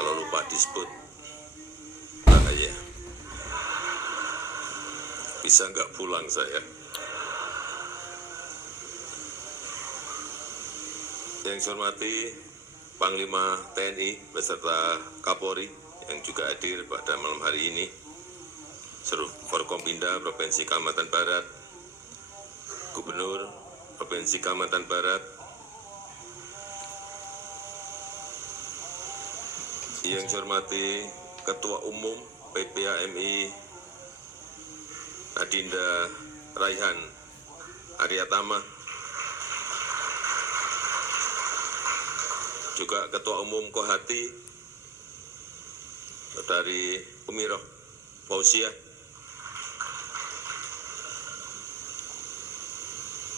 Kalau lupa disebut, bahaya. Bisa nggak pulang saya? Yang saya hormati Panglima TNI beserta Kapolri yang juga hadir pada malam hari ini, seluruh Forkompinda Provinsi Kalimantan Barat, Gubernur Provinsi Kalimantan Barat, yang saya hormati Ketua Umum PPAMI Adinda Raihan Aryatama, juga Ketua Umum Kohati dari Umiroh Fauziah,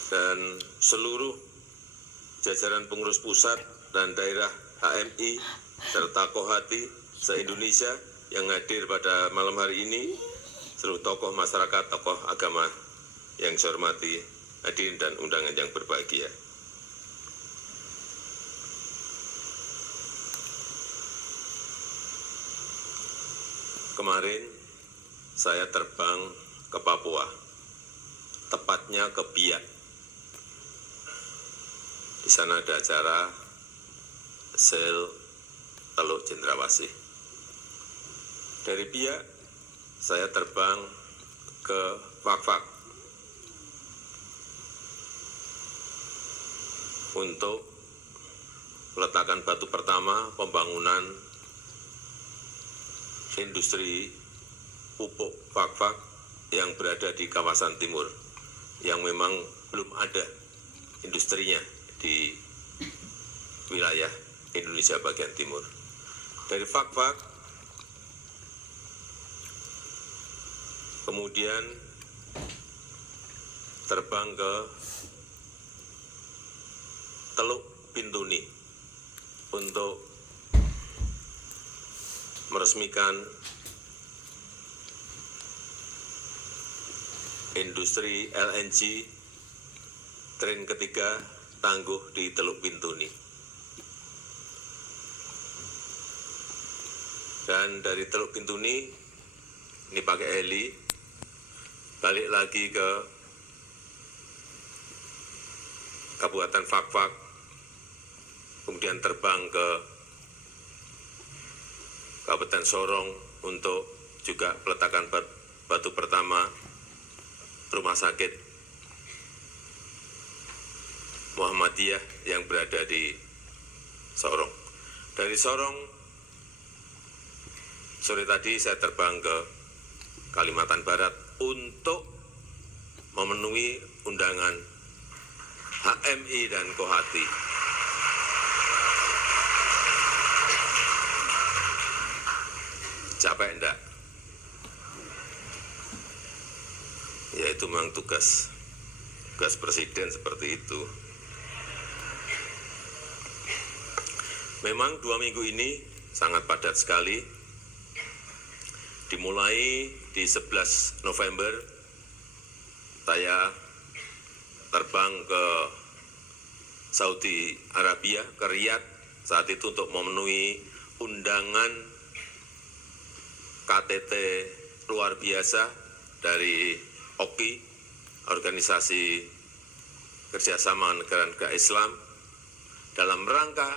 dan seluruh jajaran pengurus pusat dan daerah HMI serta Kohati se-Indonesia yang hadir pada malam hari ini, seluruh tokoh masyarakat, tokoh agama yang saya hormati, hadirin dan undangan yang berbahagia. Kemarin saya terbang ke Papua, tepatnya ke Biak. Di sana ada acara sel Teluk Cendrawasih. Dari Biak saya terbang ke Fakfak untuk meletakkan batu pertama pembangunan industri pupuk Fakfak yang berada di kawasan timur, yang memang belum ada industrinya di wilayah Indonesia bagian timur. Dari Fakfak kemudian terbang ke Teluk Bintuni untuk meresmikan industri LNG train ketiga tangguh di Teluk Bintuni. Dan dari Teluk Bintuni ini pakai heli balik lagi ke Kabupaten Fakfak, kemudian terbang ke Kabupaten Sorong untuk juga peletakan batu pertama rumah sakit Muhammadiyah yang berada di Sorong. Dari Sorong, sore tadi saya terbang ke Kalimantan Barat untuk memenuhi undangan HMI dan Kohati. Capek enggak? Ya itu memang tugas presiden seperti itu. Memang 2 minggu ini sangat padat sekali. Dimulai di 11 November, saya terbang ke Saudi Arabia, ke Riyadh saat itu untuk memenuhi undangan KTT luar biasa dari OKI, Organisasi Kerjasama Negara-Negara Islam, dalam rangka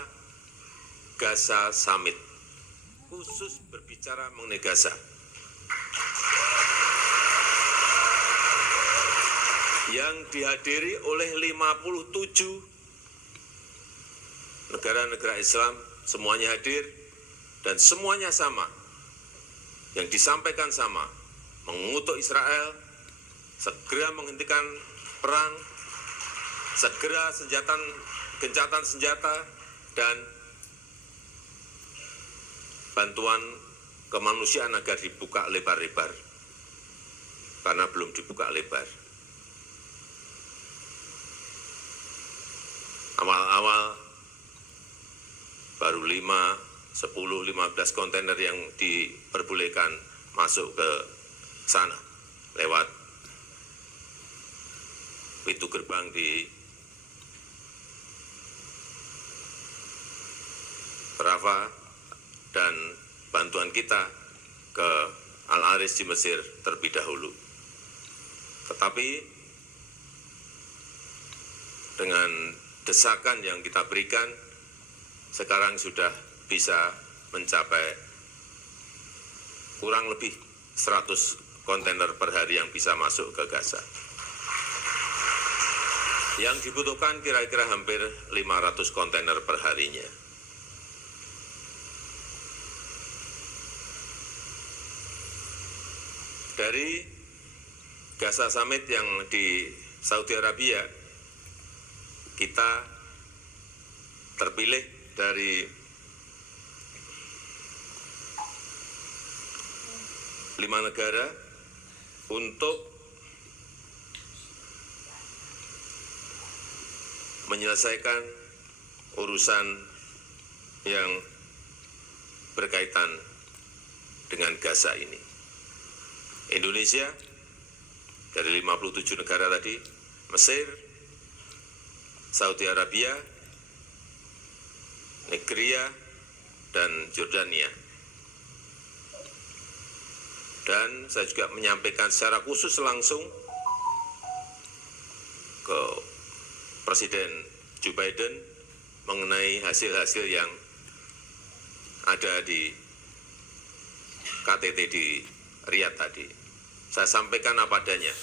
Gaza Summit, khusus berbicara mengenai Gaza. Yang dihadiri oleh 57 negara-negara Islam, semuanya hadir dan semuanya sama. Yang disampaikan sama, mengutuk Israel, segera menghentikan perang, segera gencatan senjata, dan bantuan kemanusiaan agar dibuka lebar-lebar, karena belum dibuka lebar. Awal-awal baru 5, 10, 15 kontainer yang diperbolehkan masuk ke sana lewat pintu gerbang di Rafah dan bantuan kita ke Al-Aris di Mesir terlebih dahulu. Tetapi dengan desakan yang kita berikan, sekarang sudah bisa mencapai kurang lebih 100 kontainer per hari yang bisa masuk ke Gaza. Yang dibutuhkan kira-kira hampir 500 kontainer per harinya. Dari Gaza Summit yang di Saudi Arabia, kita terpilih dari 5 negara untuk menyelesaikan urusan yang berkaitan dengan Gaza ini. Indonesia dari 57 negara tadi, Mesir, Saudi Arabia, Nigeria, dan Jordania. Dan saya juga menyampaikan secara khusus langsung ke Presiden Joe Biden mengenai hasil-hasil yang ada di KTT di Riyadh tadi. Saya sampaikan apa adanya.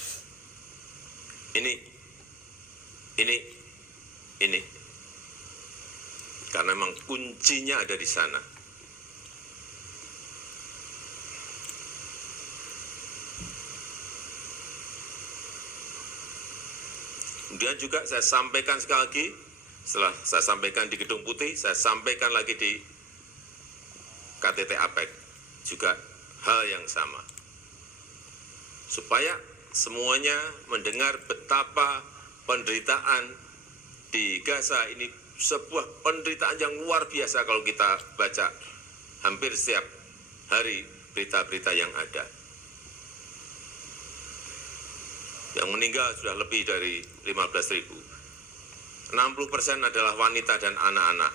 Ini. Karena memang kuncinya ada di sana. Kemudian juga saya sampaikan sekali lagi, setelah saya sampaikan di Gedung Putih, saya sampaikan lagi di KTT APEC, juga hal yang sama. Supaya semuanya mendengar betapa penderitaan di Gaza ini sebuah penderitaan yang luar biasa kalau kita baca hampir setiap hari berita-berita yang ada. Yang meninggal sudah lebih dari 15.000. 60% adalah wanita dan anak-anak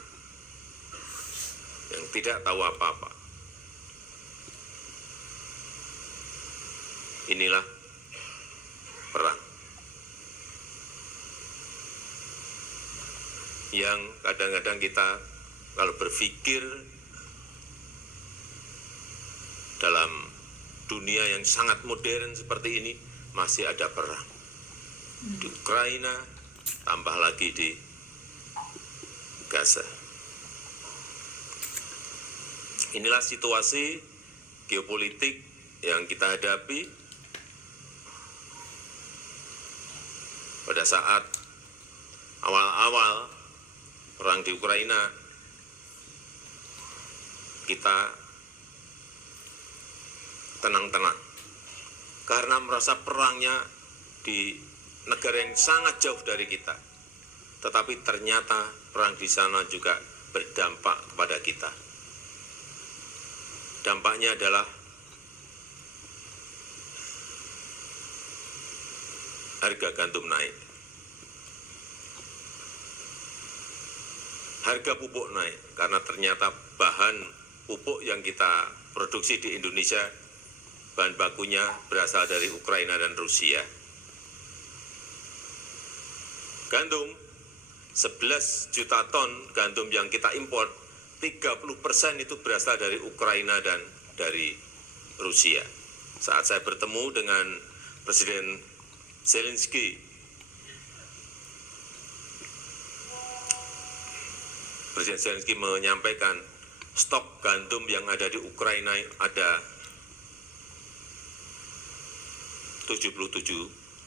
yang tidak tahu apa-apa. Inilah perang yang kadang-kadang kita kalau berpikir dalam dunia yang sangat modern seperti ini, masih ada perang di Ukraina, tambah lagi di Gaza. Inilah situasi geopolitik yang kita hadapi pada saat awal-awal perang di Ukraina. Kita tenang-tenang karena merasa perangnya di negara yang sangat jauh dari kita. Tetapi ternyata perang di sana juga berdampak kepada kita. Dampaknya adalah harga gandum naik, harga pupuk naik, karena ternyata bahan pupuk yang kita produksi di Indonesia, bahan bakunya berasal dari Ukraina dan Rusia. Gandum, 11 juta ton gandum yang kita impor, 30% itu berasal dari Ukraina dan dari Rusia. Saat saya bertemu dengan Presiden Zelensky, Presiden Zelensky menyampaikan stok gandum yang ada di Ukraina ada 77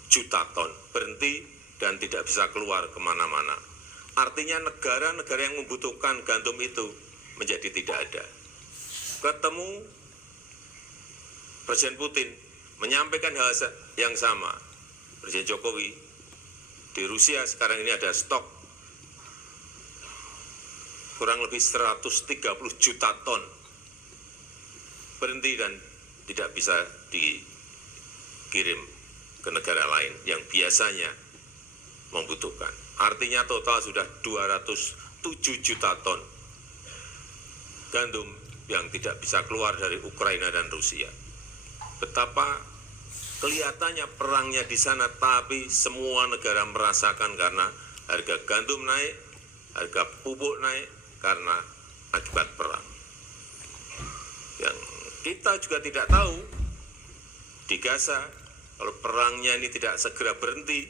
juta ton, berhenti dan tidak bisa keluar kemana-mana. Artinya negara-negara yang membutuhkan gandum itu menjadi tidak ada. Ketemu Presiden Putin menyampaikan hal yang sama. Presiden Jokowi, di Rusia sekarang ini ada stok kurang lebih 130 juta ton, berhenti dan tidak bisa dikirim ke negara lain yang biasanya membutuhkan. Artinya total sudah 207 juta ton gandum yang tidak bisa keluar dari Ukraina dan Rusia. Betapa kelihatannya perangnya di sana, tapi semua negara merasakan karena harga gandum naik, harga pupuk naik karena akibat perang. Yang kita juga tidak tahu di Gaza, kalau perangnya ini tidak segera berhenti,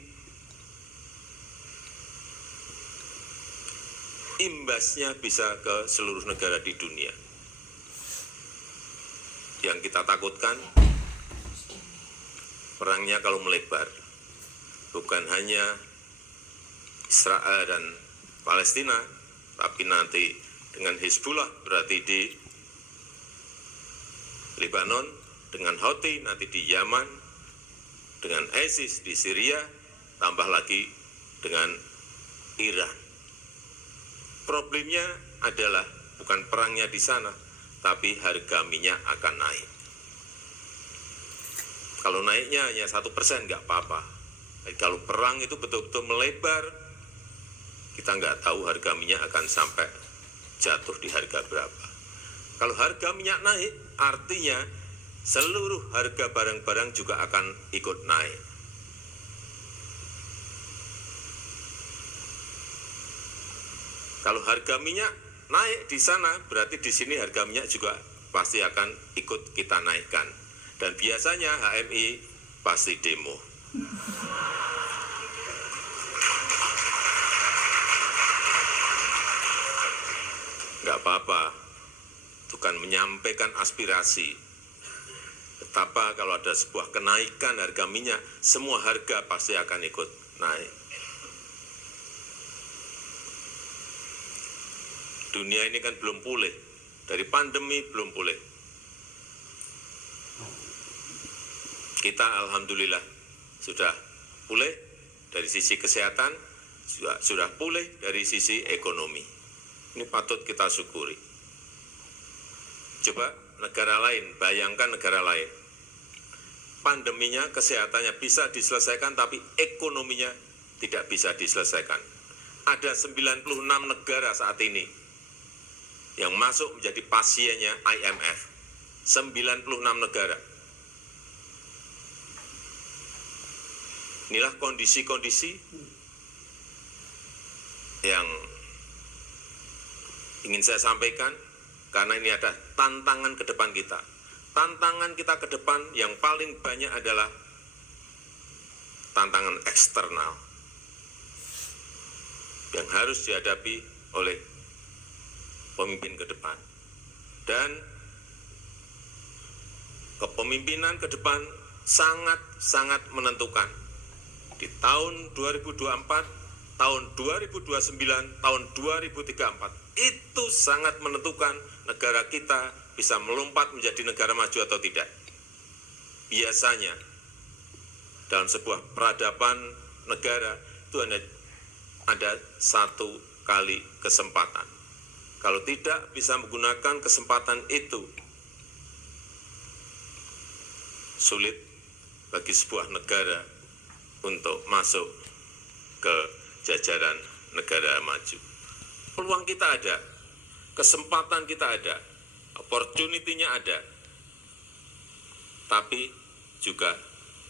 imbasnya bisa ke seluruh negara di dunia. Yang kita takutkan, perangnya kalau melebar, bukan hanya Israel dan Palestina, tapi nanti dengan Hizbullah berarti di Lebanon, dengan Houthi nanti di Yaman, dengan ISIS di Syria, tambah lagi dengan Iran. Problemnya adalah bukan perangnya di sana, tapi harga minyak akan naik. Kalau naiknya hanya 1% nggak apa-apa. Tapi kalau perang itu betul-betul melebar, kita nggak tahu harga minyak akan sampai jatuh di harga berapa. Kalau harga minyak naik, artinya seluruh harga barang-barang juga akan ikut naik. Kalau harga minyak naik di sana, berarti di sini harga minyak juga pasti akan ikut kita naikkan. Dan biasanya HMI pasti demo. Nggak apa-apa, itu kan menyampaikan aspirasi. Betapa kalau ada sebuah kenaikan harga minyak, semua harga pasti akan ikut naik. Dunia ini kan belum pulih, dari pandemi belum pulih. Kita alhamdulillah sudah pulih dari sisi kesehatan, juga sudah pulih dari sisi ekonomi. Ini patut kita syukuri. Coba negara lain, bayangkan negara lain. Pandeminya, kesehatannya bisa diselesaikan, tapi ekonominya tidak bisa diselesaikan. Ada 96 negara saat ini yang masuk menjadi pasiennya IMF. 96 negara. Inilah kondisi-kondisi yang ingin saya sampaikan, karena ini ada tantangan ke depan kita. Tantangan kita ke depan yang paling banyak adalah tantangan eksternal yang harus dihadapi oleh pemimpin ke depan. Dan kepemimpinan ke depan sangat-sangat menentukan. Di tahun 2024, tahun 2029, tahun 2034, itu sangat menentukan negara kita bisa melompat menjadi negara maju atau tidak. Biasanya, dalam sebuah peradaban negara, itu ada satu kali kesempatan. Kalau tidak bisa menggunakan kesempatan itu, sulit bagi sebuah negara untuk masuk ke jajaran negara maju. Peluang kita ada, kesempatan kita ada, opportunity-nya ada, tapi juga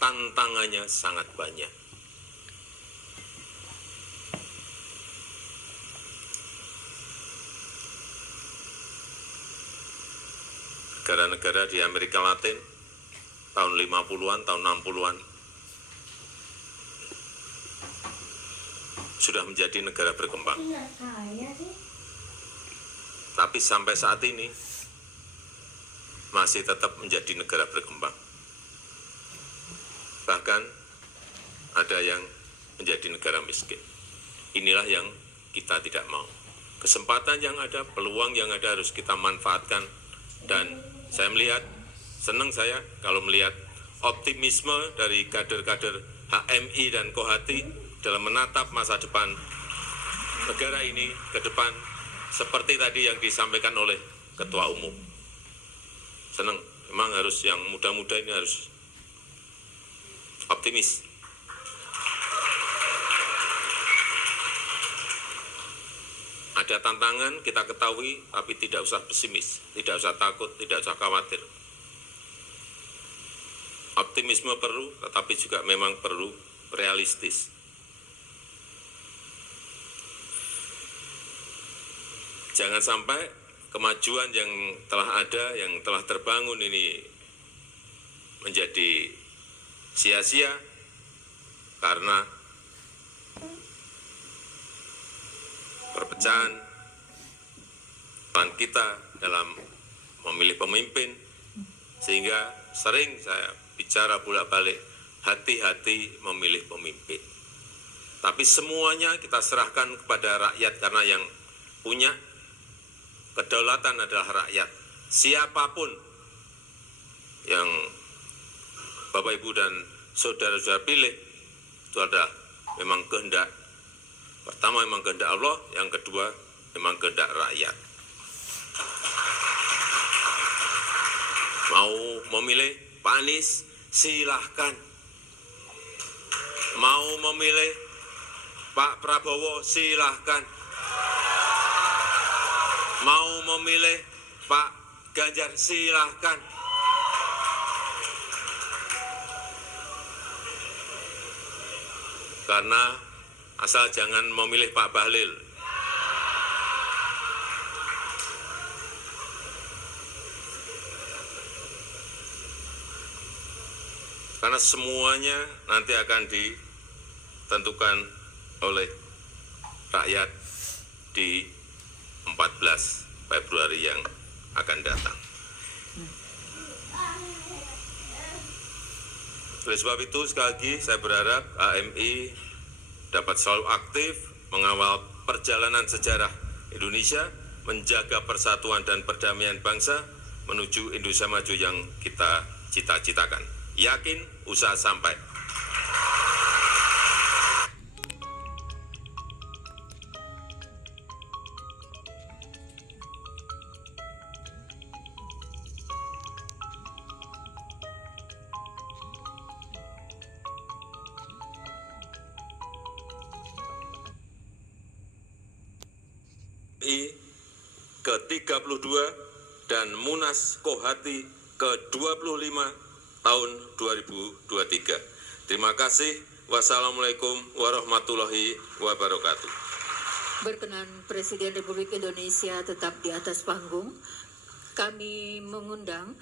tantangannya sangat banyak. Negara-negara di Amerika Latin tahun 50-an, tahun 60-an sudah menjadi negara berkembang. Tapi sampai saat ini masih tetap menjadi negara berkembang. Bahkan ada yang menjadi negara miskin. Inilah yang kita tidak mau. Kesempatan yang ada, peluang yang ada harus kita manfaatkan. Dan saya melihat, senang saya kalau melihat optimisme dari kader-kader HMI dan Kohati dalam menatap masa depan negara ini ke depan, seperti tadi yang disampaikan oleh Ketua Umum. Senang, memang harus yang muda-muda ini harus optimis. Ada tantangan, kita ketahui, tapi tidak usah pesimis, tidak usah takut, tidak usah khawatir. Optimisme perlu, tetapi juga memang perlu realistis. Jangan sampai kemajuan yang telah ada, yang telah terbangun ini menjadi sia-sia karena perpecahan kita dalam memilih pemimpin, sehingga sering saya bicara bolak-balik, hati-hati memilih pemimpin. Tapi semuanya kita serahkan kepada rakyat, karena yang punya kedaulatan adalah rakyat. Siapapun yang Bapak, Ibu, dan saudara-saudara pilih, itu adalah memang kehendak. Pertama memang kehendak Allah, yang kedua memang kehendak rakyat. Mau memilih Pak Anies, silahkan. Mau memilih Pak Prabowo, silahkan. Mau memilih Pak Ganjar, silahkan. Karena asal jangan memilih Pak Bahlil. Karena semuanya nanti akan ditentukan oleh rakyat di 14 Februari yang akan datang. Oleh sebab itu, sekali lagi saya berharap AMI dapat selalu aktif mengawal perjalanan sejarah Indonesia, menjaga persatuan dan perdamaian bangsa menuju Indonesia maju yang kita cita-citakan. Yakin, usaha sampai. ke-32 dan Munas Kohati ke-25 tahun 2023. Terima kasih. Wassalamualaikum warahmatullahi wabarakatuh. Berkenan Presiden Republik Indonesia tetap di atas panggung. Kami mengundang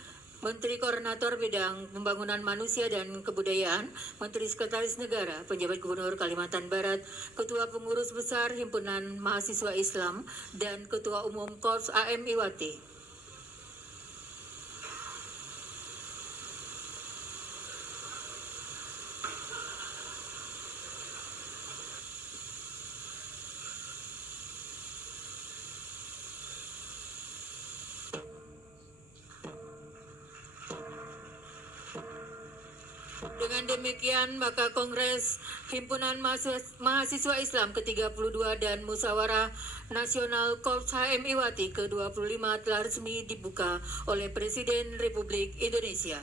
Menteri Koordinator Bidang Pembangunan Manusia dan Kebudayaan, Menteri Sekretaris Negara, Penjabat Gubernur Kalimantan Barat, Ketua Pengurus Besar Himpunan Mahasiswa Islam, dan Ketua Umum Korps AMI Wati. Dengan demikian, maka Kongres Himpunan Mahasiswa Islam ke-32 dan Musyawarah Nasional Korps HMI Wati ke-25 telah resmi dibuka oleh Presiden Republik Indonesia.